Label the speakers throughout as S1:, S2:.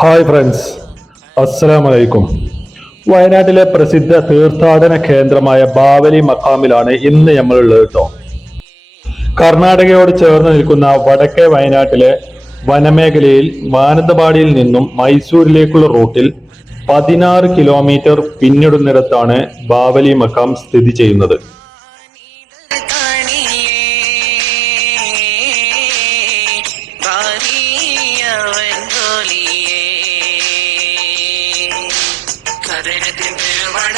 S1: Hi friends അസ്സലാമലൈക്കും വയനാട്ടിലെ പ്രസിദ്ധ തീർത്ഥാടന കേന്ദ്രമായ ബാവലി മക്കാമിലാണ് ഇന്ന് നമ്മളുള്ളത് കേട്ടോ കർണാടകയോട് ചേർന്ന് നിൽക്കുന്ന വടക്കേ വയനാട്ടിലെ വനമേഖലയിൽ മാനന്തവാടിയിൽ നിന്നും മൈസൂരിലേക്കുള്ള റൂട്ടിൽ പതിനാറ് കിലോമീറ്റർ പിന്നിടുന്നിടത്താണ് ബാവലി മക്കാം സ്ഥിതി ചെയ്യുന്നത്.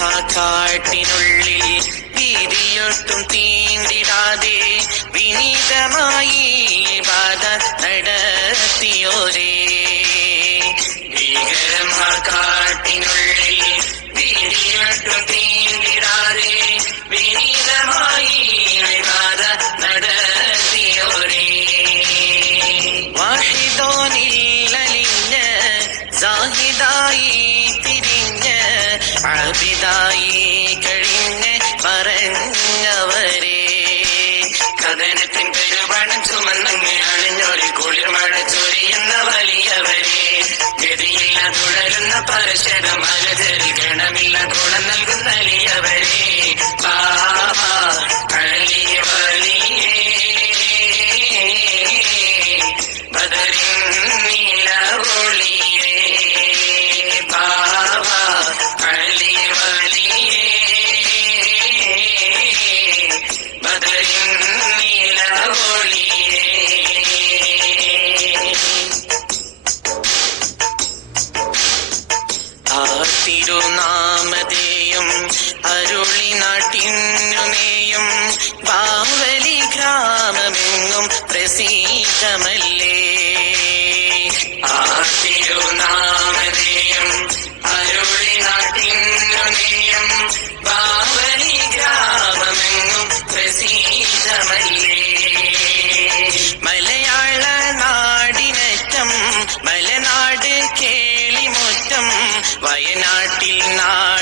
S2: ഭീകരമാ ഭീതിയൊട്ടും തീണ്ടിടാതെ വിനീതമായി ബാധ നടത്തിയോരേ. ഭീകരമാ കഥനത്തിൻ പെരുപണം ചുമന്നങ്ങി അണിഞ്ഞൊരു കുളിർമഴ ചൊരിയുന്ന വലിയവരെ. ഗതിയില്ല തുടരുന്ന പരശരം അലതരിൽ ഗണമില്ല ഗുണം നൽകുന്ന വലിയവരെ അലി വലിയേ. ബദറിൻ നീലവൊളിയേ ബാബ അലി വലിയേ. തിരുനാമതേയും അരുളി ഗ്രാമമെങ്ങും പ്രസീതമല്ലേ? nine.